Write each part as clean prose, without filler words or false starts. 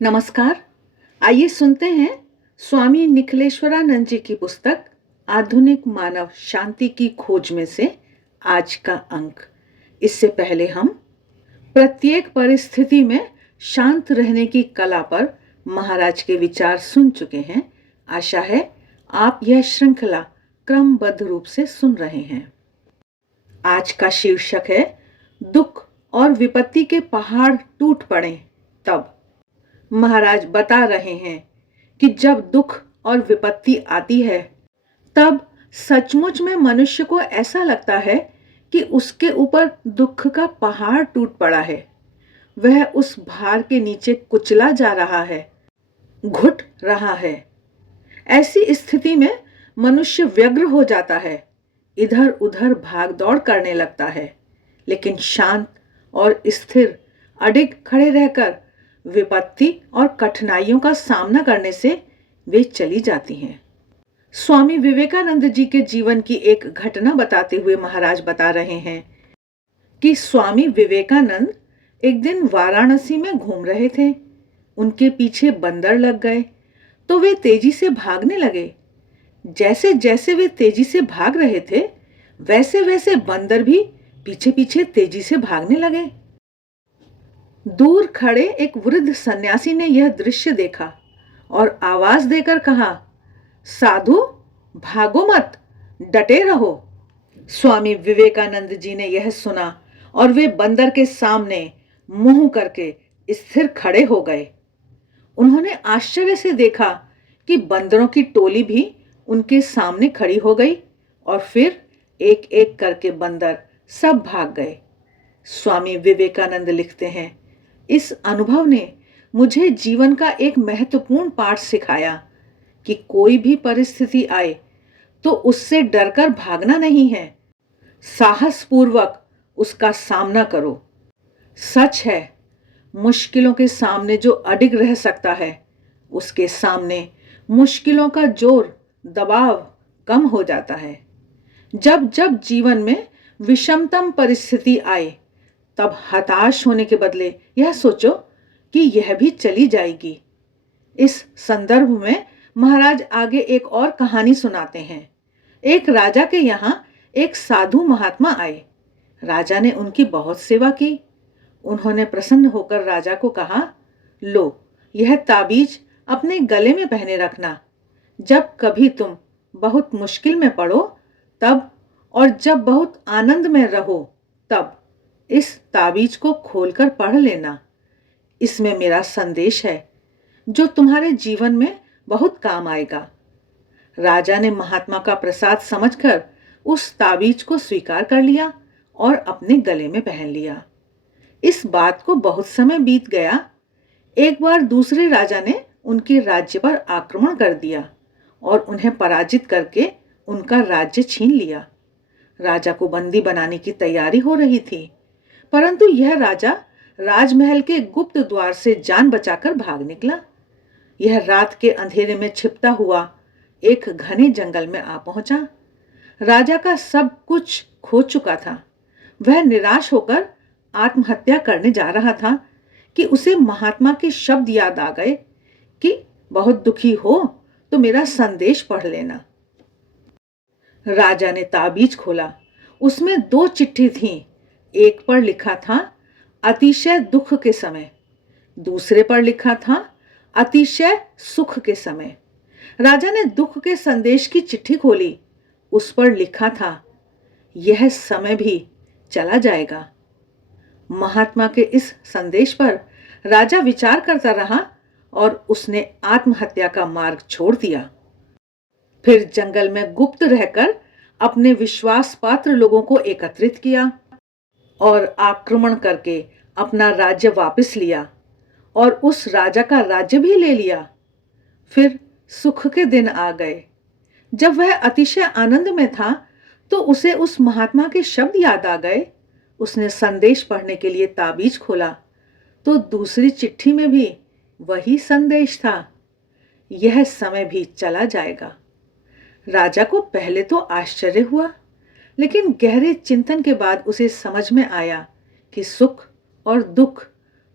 नमस्कार। आइए सुनते हैं स्वामी निखिलेश्वरानंद जी की पुस्तक आधुनिक मानव शांति की खोज में से आज का अंक। इससे पहले हम प्रत्येक परिस्थिति में शांत रहने की कला पर महाराज के विचार सुन चुके हैं। आशा है आप यह श्रृंखला क्रमबद्ध रूप से सुन रहे हैं। आज का शीर्षक है दुख और विपत्ति के पहाड़ टूट पड़े तब। महाराज बता रहे हैं कि जब दुख और विपत्ति आती है तब सचमुच में मनुष्य को ऐसा लगता है कि उसके ऊपर दुख का पहाड़ टूट पड़ा है। वह उस भार के नीचे कुचला जा रहा है, घुट रहा है। ऐसी स्थिति में मनुष्य व्यग्र हो जाता है, इधर उधर भाग दौड़ करने लगता है, लेकिन शांत और स्थिर अडिग खड़े रहकर विपत्ति और कठिनाइयों का सामना करने से वे चली जाती हैं। स्वामी विवेकानंद जी के जीवन की एक घटना बताते हुए महाराज बता रहे हैं कि स्वामी विवेकानंद एक दिन वाराणसी में घूम रहे थे। उनके पीछे बंदर लग गए तो वे तेजी से भागने लगे। जैसे जैसे वे तेजी से भाग रहे थे वैसे वैसे बंदर भी पीछे पीछे तेजी से भागने लगे। दूर खड़े एक वृद्ध सन्यासी ने यह दृश्य देखा और आवाज देकर कहा, साधु भागो मत, डटे रहो। स्वामी विवेकानंद जी ने यह सुना और वे बंदर के सामने मुंह करके स्थिर खड़े हो गए। उन्होंने आश्चर्य से देखा कि बंदरों की टोली भी उनके सामने खड़ी हो गई और फिर एक एक करके बंदर सब भाग गए। स्वामी विवेकानंद लिखते हैं, इस अनुभव ने मुझे जीवन का एक महत्वपूर्ण पाठ सिखाया कि कोई भी परिस्थिति आए तो उससे डरकर भागना नहीं है, साहसपूर्वक उसका सामना करो। सच है, मुश्किलों के सामने जो अडिग रह सकता है उसके सामने मुश्किलों का जोर दबाव कम हो जाता है। जब जब जीवन में विषमतम परिस्थिति आए तब हताश होने के बदले यह सोचो कि यह भी चली जाएगी। इस संदर्भ में महाराज आगे एक और कहानी सुनाते हैं। एक राजा के यहाँ एक साधु महात्मा आए। राजा ने उनकी बहुत सेवा की। उन्होंने प्रसन्न होकर राजा को कहा, लो यह ताबीज अपने गले में पहने रखना। जब कभी तुम बहुत मुश्किल में पड़ो तब, और जब बहुत आनंद में रहो तब इस ताबीज को खोलकर पढ़ लेना। इसमें मेरा संदेश है जो तुम्हारे जीवन में बहुत काम आएगा। राजा ने महात्मा का प्रसाद समझकर उस ताबीज को स्वीकार कर लिया और अपने गले में पहन लिया। इस बात को बहुत समय बीत गया। एक बार दूसरे राजा ने उनके राज्य पर आक्रमण कर दिया और उन्हें पराजित करके उनका राज्य छीन लिया। राजा को बंदी बनाने की तैयारी हो रही थी, परंतु यह राजा राजमहल के गुप्त द्वार से जान बचाकर भाग निकला। यह रात के अंधेरे में छिपता हुआ एक घने जंगल में आ पहुंचा। राजा का सब कुछ खो चुका था। वह निराश होकर आत्महत्या करने जा रहा था कि उसे महात्मा के शब्द याद आ गए कि बहुत दुखी हो तो मेरा संदेश पढ़ लेना। राजा ने ताबीज खोला। उसमें 2 चिट्ठी थीं। एक पर लिखा था अतिशय दुख के समय, दूसरे पर लिखा था अतिशय सुख के समय। राजा ने दुख के संदेश की चिट्ठी खोली। उस पर लिखा था, यह समय भी चला जाएगा। महात्मा के इस संदेश पर राजा विचार करता रहा और उसने आत्महत्या का मार्ग छोड़ दिया। फिर जंगल में गुप्त रहकर अपने विश्वास पात्र लोगों को एकत्रित किया और आक्रमण करके अपना राज्य वापस लिया और उस राजा का राज्य भी ले लिया। फिर सुख के दिन आ गए। जब वह अतिशय आनंद में था तो उसे उस महात्मा के शब्द याद आ गए। उसने संदेश पढ़ने के लिए ताबीज खोला तो दूसरी चिट्ठी में भी वही संदेश था, यह समय भी चला जाएगा। राजा को पहले तो आश्चर्य हुआ, लेकिन गहरे चिंतन के बाद उसे समझ में आया कि सुख और दुख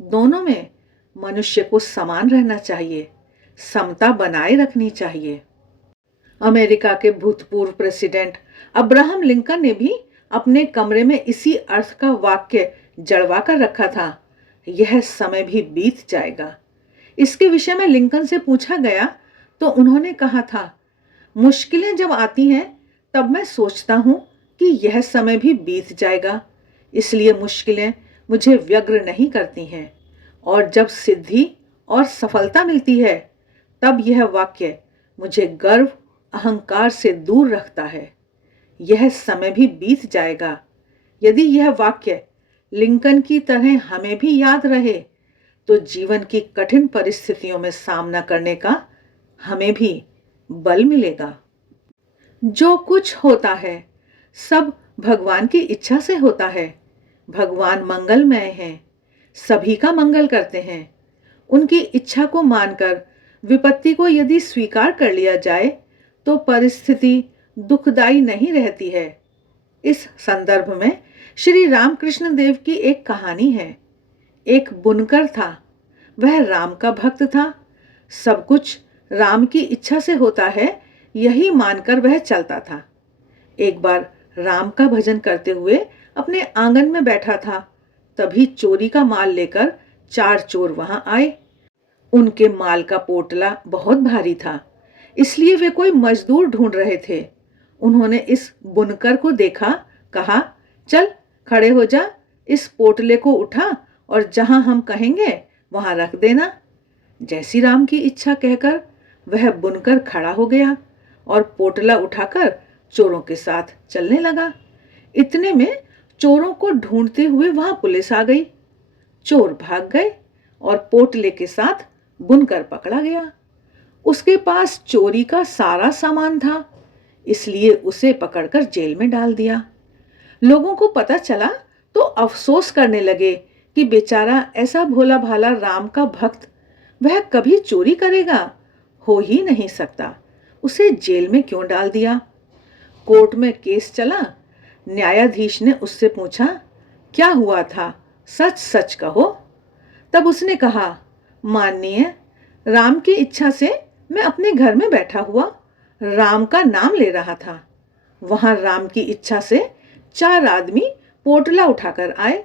दोनों में मनुष्य को समान रहना चाहिए, समता बनाए रखनी चाहिए। अमेरिका के भूतपूर्व प्रेसिडेंट अब्राहम लिंकन ने भी अपने कमरे में इसी अर्थ का वाक्य जड़वा कर रखा था, यह समय भी बीत जाएगा। इसके विषय में लिंकन से पूछा गया तो उन्होंने कहा था, मुश्किलें जब आती हैं तब मैं सोचता हूं कि यह समय भी बीत जाएगा, इसलिए मुश्किलें मुझे व्यग्र नहीं करती हैं, और जब सिद्धि और सफलता मिलती है तब यह वाक्य मुझे गर्व अहंकार से दूर रखता है, यह समय भी बीत जाएगा। यदि यह वाक्य लिंकन की तरह हमें भी याद रहे तो जीवन की कठिन परिस्थितियों में सामना करने का हमें भी बल मिलेगा। जो कुछ होता है सब भगवान की इच्छा से होता है। भगवान मंगलमय हैं, सभी का मंगल करते हैं। उनकी इच्छा को मानकर विपत्ति को यदि स्वीकार कर लिया जाए तो परिस्थिति दुखदाई नहीं रहती है। इस संदर्भ में श्री रामकृष्ण देव की एक कहानी है। एक बुनकर था, वह राम का भक्त था। सब कुछ राम की इच्छा से होता है, यही मानकर वह चलता था। एक बार राम का भजन करते हुए अपने आंगन में बैठा था, तभी चोरी का माल लेकर 4 चोर वहां आए। उनके माल का पोटला बहुत भारी था, इसलिए वे कोई मजदूर ढूंढ रहे थे। उन्होंने इस बुनकर को देखा, कहा, चल खड़े हो जा, इस पोटले को उठा और जहां हम कहेंगे वहां रख देना। जैसी राम की इच्छा कहकर वह बुनकर खड़ा हो गया और पोटला उठाकर चोरों के साथ चलने लगा। इतने में चोरों को ढूंढते हुए वहां पुलिस आ गई। चोर भाग गए और पोटले के साथ बुनकर पकड़ा गया। उसके पास चोरी का सारा सामान था, इसलिए उसे पकड़कर जेल में डाल दिया। लोगों को पता चला तो अफसोस करने लगे कि बेचारा ऐसा भोला भाला राम का भक्त, वह कभी चोरी करेगा, हो ही नहीं सकता, उसे जेल में क्यों डाल दिया। कोर्ट में केस चला। न्यायाधीश ने उससे पूछा, क्या हुआ था, सच सच कहो। तब उसने कहा, माननीय, राम की इच्छा से मैं अपने घर में बैठा हुआ राम का नाम ले रहा था। वहां राम की इच्छा से 4 आदमी पोटला उठाकर आए।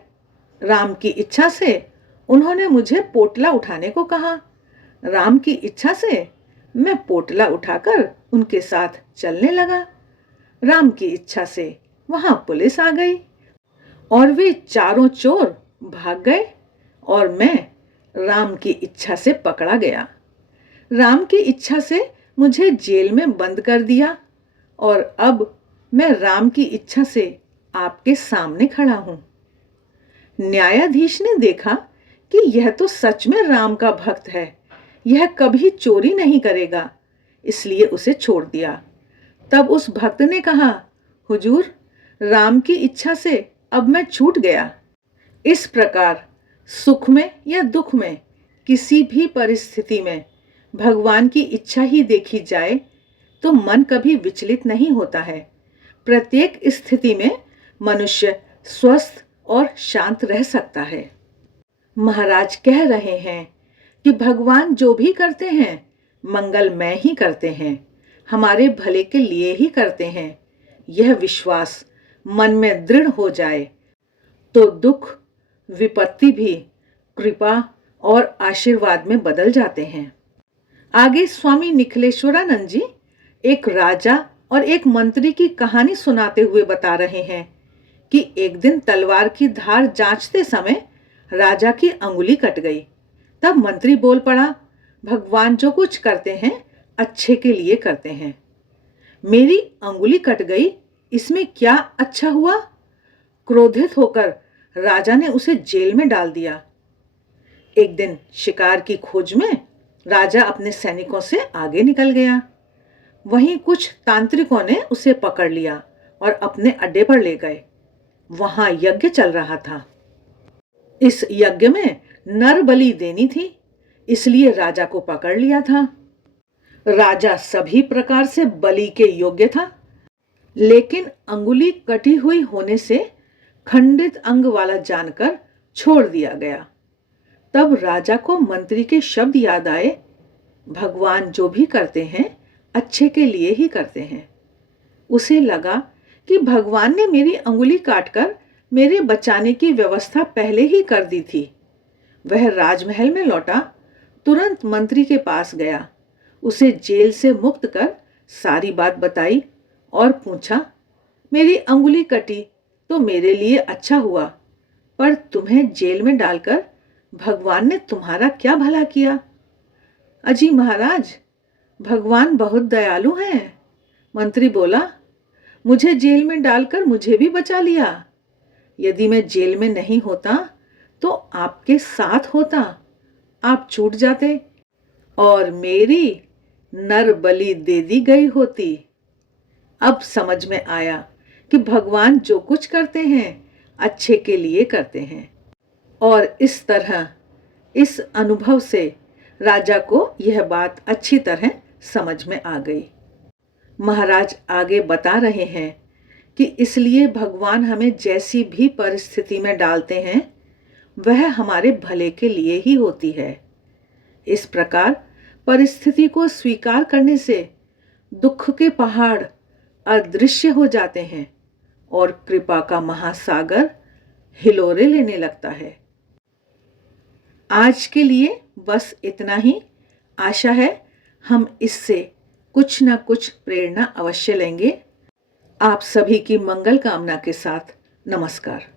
राम की इच्छा से उन्होंने मुझे पोटला उठाने को कहा। राम की इच्छा से मैं पोटला उठाकर उनके साथ चलने लगा। राम की इच्छा से वहां पुलिस आ गई और वे चारों चोर भाग गए और मैं राम की इच्छा से पकड़ा गया। राम की इच्छा से मुझे जेल में बंद कर दिया और अब मैं राम की इच्छा से आपके सामने खड़ा हूं। न्यायाधीश ने देखा कि यह तो सच में राम का भक्त है, यह कभी चोरी नहीं करेगा, इसलिए उसे छोड़ दिया। तब उस भक्त ने कहा, हुजूर, राम की इच्छा से अब मैं छूट गया। इस प्रकार सुख में या दुख में किसी भी परिस्थिति में भगवान की इच्छा ही देखी जाए तो मन कभी विचलित नहीं होता है। प्रत्येक स्थिति में मनुष्य स्वस्थ और शांत रह सकता है। महाराज कह रहे हैं कि भगवान जो भी करते हैं मंगलमय ही करते हैं, हमारे भले के लिए ही करते हैं। यह विश्वास मन में दृढ़ हो जाए तो दुख विपत्ति भी कृपा और आशीर्वाद में बदल जाते हैं। आगे स्वामी निखिलेश्वरानंद जी एक राजा और एक मंत्री की कहानी सुनाते हुए बता रहे हैं कि एक दिन तलवार की धार जांचते समय राजा की अंगुली कट गई। तब मंत्री बोल पड़ा, भगवान जो कुछ करते हैं अच्छे के लिए करते हैं। मेरी अंगुली कट गई, इसमें क्या अच्छा हुआ? क्रोधित होकर राजा ने उसे जेल में डाल दिया। एक दिन शिकार की खोज में राजा अपने सैनिकों से आगे निकल गया। वहीं कुछ तांत्रिकों ने उसे पकड़ लिया और अपने अड्डे पर ले गए। वहां यज्ञ चल रहा था। इस यज्ञ में नर बलि देनी थी, इसलिए राजा को पकड़ लिया था। राजा सभी प्रकार से बलि के योग्य था, लेकिन अंगुली कटी हुई होने से खंडित अंग वाला जानकर छोड़ दिया गया। तब राजा को मंत्री के शब्द याद आए, भगवान जो भी करते हैं अच्छे के लिए ही करते हैं। उसे लगा कि भगवान ने मेरी अंगुली काटकर मेरे बचाने की व्यवस्था पहले ही कर दी थी। वह राजमहल में लौटा, तुरंत मंत्री के पास गया, उसे जेल से मुक्त कर सारी बात बताई और पूछा, मेरी अंगुली कटी तो मेरे लिए अच्छा हुआ, पर तुम्हें जेल में डालकर भगवान ने तुम्हारा क्या भला किया? अजी महाराज, भगवान बहुत दयालु हैं। मंत्री बोला, मुझे जेल में डालकर मुझे भी बचा लिया। यदि मैं जेल में नहीं होता तो आपके साथ होता, आप छूट जाते और मेरी नर बलि दे दी गई होती। अब समझ में आया कि भगवान जो कुछ करते हैं अच्छे के लिए करते हैं। और इस तरह इस अनुभव से राजा को यह बात अच्छी तरह समझ में आ गई। महाराज आगे बता रहे हैं कि इसलिए भगवान हमें जैसी भी परिस्थिति में डालते हैं वह हमारे भले के लिए ही होती है। इस प्रकार परिस्थिति को स्वीकार करने से दुख के पहाड़ अदृश्य हो जाते हैं और कृपा का महासागर हिलोरे लेने लगता है। आज के लिए बस इतना ही। आशा है हम इससे कुछ ना कुछ प्रेरणा अवश्य लेंगे। आप सभी की मंगल कामना के साथ नमस्कार।